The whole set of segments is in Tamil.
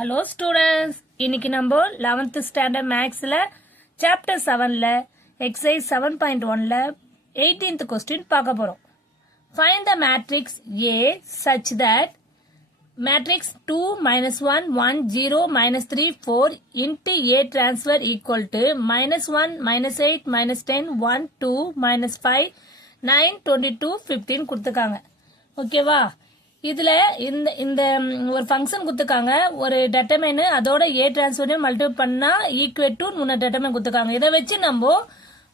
Hello students, இன்னைக்கு நம்ம 11th standard mathsல chapter 7ல exercise 7.1ல 18th question பார்க்க போறோம். Find the matrix A such that matrix 2 minus 1 1 0 minus 3 4 into A transfer equal to minus 1 minus 8 minus 10 1 2 minus 5 9 22 15 கொடுத்துருக்காங்க. ஓகேவா? இதுல இந்த ஒரு ஃபங்க்ஷன் கொடுத்துருக்காங்க. ஒரு டெட்டர்மைன் அதோட ஏ டிரான்ஸ்ஃபரையும் மல்டிபிள் பண்ணா ஈக்குவேட் டு முன்ன டெட்டர்மைன் கொடுத்துருக்காங்க. இதை வச்சு நம்ம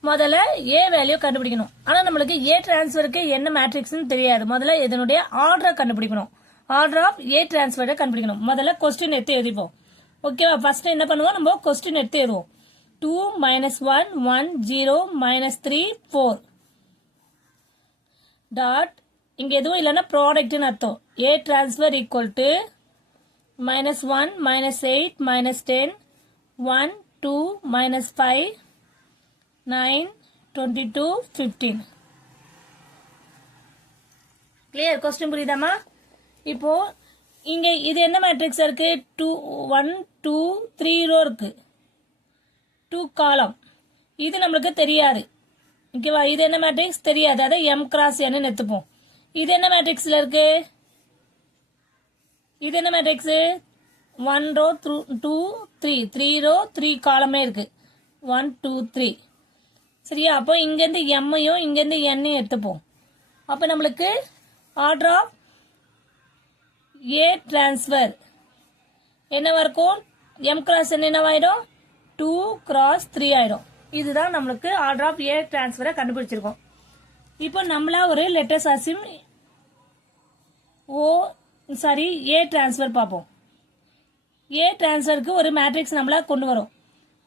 முதல்ல ஏ வேல்யூ கண்டுபிடிக்கணும். ஆனா நம்மளுக்கு ஏ டிரான்ஸ்ஃபருக்கு என்ன மேட்ரிக்ஸ்னு தெரியாது. முதல்ல இதனுடைய ஆர்டரை கண்டுபிடிக்கணும். ஆர்டர் ஆஃப் ஏ டிரான்ஸ்ஃபரை கண்டுபிடிக்கணும். முதல்ல கொஸ்டின் எடுத்து எழுதிப்போம். ஓகேவா? ஃபர்ஸ்ட் என்ன பண்ணுவோம், நம்ம கொஸ்டின் எடுத்து எழுதுவோம். 2 minus 1 1 0 minus 3 4 டாட் இங்க எதுவும் இல்லைன்னா ப்ராடக்ட்னு அர்த்தம். A transfer equal to minus 1 minus 8 minus 10 1 2 minus 5 9 22 15. Clear? Question புரியுதாமா? இப்போ இங்க இது என்ன மேட்ரிக்ஸ் இருக்கு? 2 1 2 3 ரோ இருக்கு, 2 காலம். இது நம்மளுக்கு தெரியாது. ஓகேவா? இது என்ன மேட்ரிக்ஸ் தெரியாது. அதை எம் கிராஸ் என்ன எடுத்துப்போம். இது என்ன மேட்ரிக்ஸ்ல இருக்கு? இது என்ன மேட்ரிக்ஸ்? 1 ரோ 2 3 3 ரோ 3 காலமே இருக்கு. 1 2 3. சரியா? அப்போ இங்க இருந்து எம்மையும் இங்க இருந்து என்னையும் எடுத்துப்போம். அப்ப நம்மளுக்கு ஆர்டர் ஆஃப் ஏ டிரான்ஸ்ஃபர் என்னவா இருக்கும்? M cross என்னவாயிடும்? 2 கிராஸ் 3 ஆயிடும். இதுதான் நம்மளுக்கு ஆர்டர் ஆஃப் ஏ டிரான்ஸ்ஃபரை கண்டுபிடிச்சிருக்கோம். இப்போ நம்மளா ஒரு லெட்டர்ஸ் அசிம் ஏ டிரான்ஸ்ஃபர் பார்ப்போம். ஏ டிரான்ஸ்ஃபருக்கு ஒரு மேட்ரிக்ஸ் நம்மளா கொண்டு வரும்.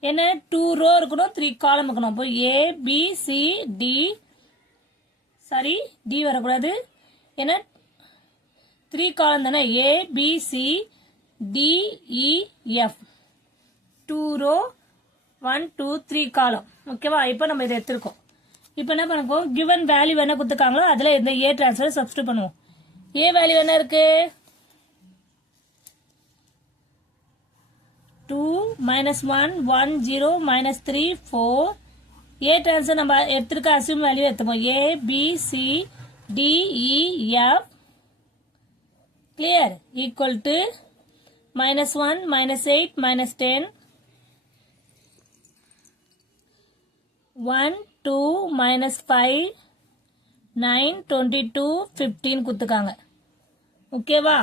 என்ன? 2 ரோ இருக்கணும், 3 காலம் இருக்கணும். அப்போ A B C D, D வரக்கூடாது. ஏன்னா 3 காலம் தானே. A B C D E F 2 row 1 2 3 காலம். ஓகேவா? இப்போ நம்ம இதை எடுத்துருக்கோம். இப்போ என்ன பண்ணுவோம், கிவன் வேல்யூ என்ன கொடுத்துருக்காங்களோ அதுல இந்த ஏ டிரான்ஸ்ஃபர் சப்ஸ்டிட்யூட் பண்ணுவோம். ஏ வேல்யூ என்ன இருக்கு? 2 minus 1 1 0 minus 3 4. ஏ டிரான்ஸ்ஃபர் நம்ம எடுத்துருக்க அசியூம் வேல்யூ எடுத்துப்போம். A B C D E F clear equal to minus 1 minus 8 minus 10 1 2 minus 5 9 22 15 கொடுத்துருக்காங்க. ஓகேவா?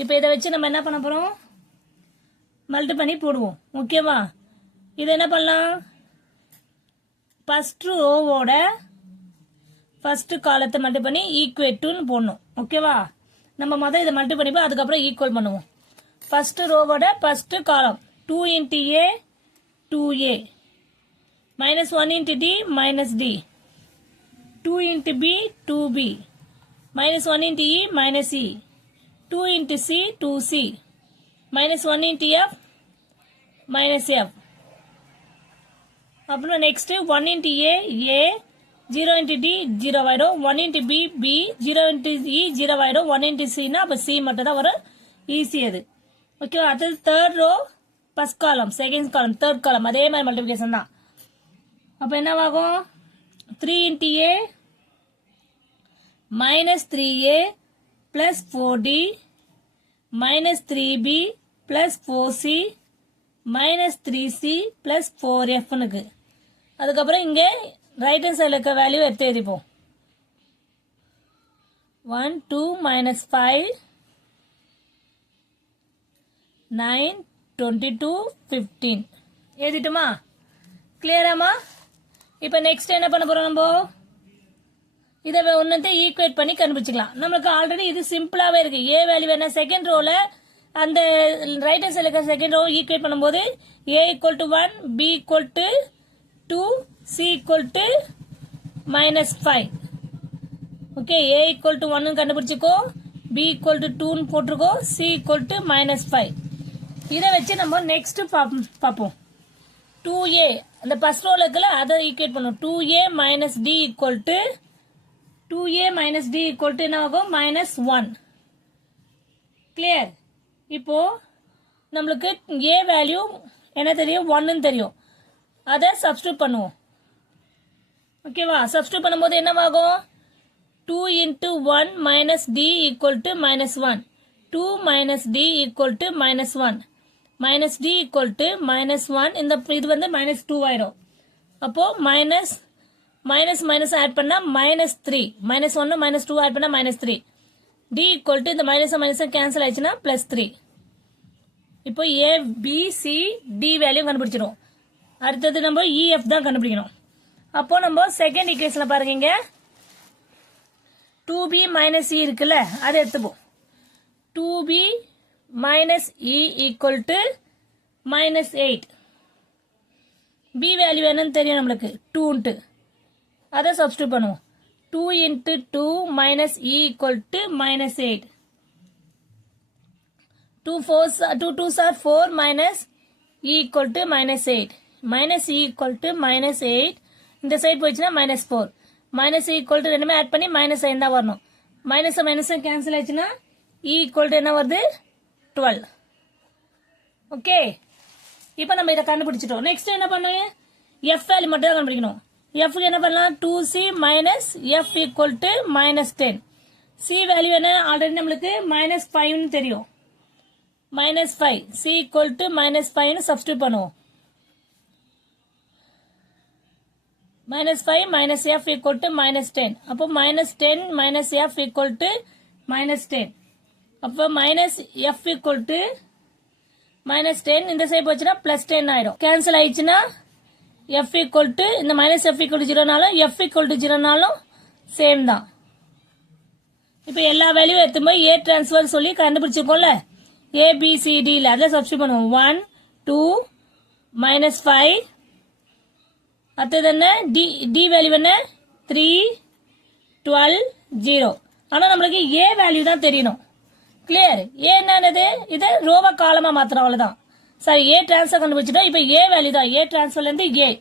இப்போ இதை வச்சு நம்ம என்ன பண்ண போறோம்? மல்டி பண்ணி போடுவோம். ஓகேவா? இது என்ன பண்ணலாம்? ஃபர்ஸ்ட் ரோவோட ஃபர்ஸ்ட் காலத்தை மல்டி பண்ணி ஈக்குவேட் டுன்னு போடணும். ஓகேவா? நம்ம முதல்ல இதை மல்டி பண்ணிப்போம், அதுக்கப்புறம் ஈக்குவல் பண்ணுவோம். First ரோவோட first column 2 into A 2A minus 1 into D minus D 2 into B 2B minus 1 into E minus E 2 into C 2C minus 1 into F minus F. அப்புறம் next 1 into A 0 into D 0 ஆயிடும். 1 into B 0 into E 0 ஆயிடும். 1 into C னா அப்ப C மட்டும் தான் வரும். ஈஸி அது. ஓகே. அடுத்து third row first column, second column, third column அதே மாதிரி மல்டிப்ளிகேஷன் தான். அப்ப என்னவாகும்? 3 into A minus 3A plus 4D minus 3B plus 4C minus 3C plus 4F னுக்கு. அதுக்கப்புறம் இங்க ரைட் ஹேண்ட் சைடில் இருக்க வேல்யூ எடுத்து எழுதிப்போம். 1 2 minus 5 9 22 15 எழுதிட்டுமா? கிளியராமா? இப்போ நெக்ஸ்ட் என்ன பண்ண போறோம்? நம்ம இதை ஒன்னத்தை ஈக்குவேட் பண்ணி கண்டுபிடிச்சிக்கலாம். நம்மளுக்கு ஆல்ரெடி இது சிம்பிளாவே இருக்கு. ஏ வேல்யூ என்ன? செகண்ட் ரோல அந்த ரைட் ஹேண்ட் சைடுல இருக்க செகண்ட் ரோ ஈக்குவேட் பண்ணும்போது A equal to 1 B equal to 2 C equal to -5. Okay. A equal to 1 கண்டுபிடிச்சிக்கோ, பி ஈக்குவல் டு 2 போட்டிருக்கோ, சி ஈக்குவல் டு -5. இதை வச்சு நம்ம நெக்ஸ்ட் பார்ப்போம். 2a அந்த ஃபர்ஸ்ட் ரோல இருக்குல அதை ஈக்குவேட் பண்ணுவோம். 2a minus d equal to 2a minus d equal to என்ன ஆகும்? -1. கிளியர்? இப்போ நம்மளுக்கு ஏ வேல்யூ என்ன தெரியும் 1 தெரியும். அதை சப்ஸ்டியூட் பண்ணுவோம். ஓகேவா? சப்ஸ்டியூட் பண்ணும்போது என்னவாகும்? 2 into 1 minus d equal to minus 1. 2 minus d equal to minus 1. Minus d equal to minus 1. இந்த இது வந்து minus 2 ஆயிரும். அப்போ minus minus add பண்ணா minus 3. minus 1 minus 2 add பண்ணா minus 3. d equal to இந்த minus cancel ஆயிடுச்சுன்னா plus 3. இப்போ a b c d value கண்டுபிடிச்சிரும். அடுத்தது நம்ம e f தான் கண்டுபிடிக்கணும். அப்போ நம்ம செகண்ட் ஈக்குவேஷன்ல பாருங்க, 2b minus e இருக்குல்ல, அதை எடுத்துப்போம். 2b minus e equal to minus 8. b value என்னன்னு தெரியும் நம்மளுக்கு 2 அதை சப்ஸ்டியூட் பண்ணுவோம். 2 into 2 minus e equal to minus 8. 2 2s are 4 minus e equal to minus 8. Minus e equal to minus 8. இந்த சைடு போயிடுச்சுன்னா minus 4. Minus e equal to ரெண்டுமே ஆட் பண்ணி minus 9 தான் வரணும். minus கேன்சல் ஆயிடுச்சுன்னா e equal to என்ன வருது? 12. ஓகே, இப்போ நம்ம இதை கண்டுபிடிச்சிட்டோம். நெக்ஸ்ட் என்ன பண்ணுவோம்? f வேல்யூ மட்டும் தான் கண்டுபிடிக்கணும். f என்ன பண்ணலாம்? 2c minus f equal to minus 10. c value என்ன? ஆல்ரெடி நம்மளுக்கு minus 5 தெரியும். minus 5. c equal to minus 5 substitute பண்ணுவோம். minus 5 minus f equal to minus 10. அப்போ minus 10 minus f equal to minus 10. அப்போ minus f equal to minus 10 இந்த சைடு போச்சுன்னா plus 10 ஆயிடும். கேன்சல் ஆயிடுச்சுன்னா f equal to இந்த minus f equal to 0 நாலும் f equal to 0 நாலும் சேம் தான். இப்போ எல்லா வேல்யூ எடுத்து போய் a டிரான்ஸ்ஃபர் சொல்லி கண்டுபிடிச்சிருக்கோம்ல, a b c d ல அதை சப்ஸ்டியூட் பண்ணுவோம். 1 2 minus 5. அடுத்தது என்ன? d வேல்யூ என்ன? 3 12 0. ஆனா நம்மளுக்கு a வேல்யூ தான் தெரியணும். கிளியர்? a என்னது? இது ரோவ காலமா மாத்திரம், அவ்வளவுதான். சரி, a டிரான்ஸ்ஃபர் கண்டுபிடிச்சிட்டோம். இப்போ a வேல்யூ தான். a டிரான்ஸ்ஃபர்ல இருந்து a.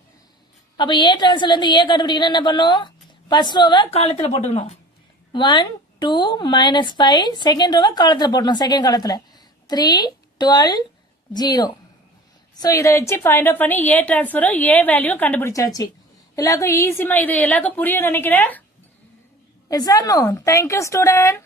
அப்ப a டிரான்ஸ்ஃபர்ல இருந்து a கண்டுபிடிக்கணும். என்ன பண்ணும்? ஃபர்ஸ்ட் ரோவை காலத்துல போட்டுக்கணும். 1 2 minus 5. செகண்ட் ரோவை காலத்துல போடணும். செகண்ட் காலத்துல 3 12 0. சோ இதை வச்சு ஃபைண்ட் அவுட் பண்ணி a டிரான்ஸ்ஃபரும் a வேல்யூ கண்டுபிடிச்சாச்சு. எல்லாருக்கும் ஈஸிமா இது எல்லாருக்கும் புரியும் நினைக்கிறேன். Yes or no? Thank you student.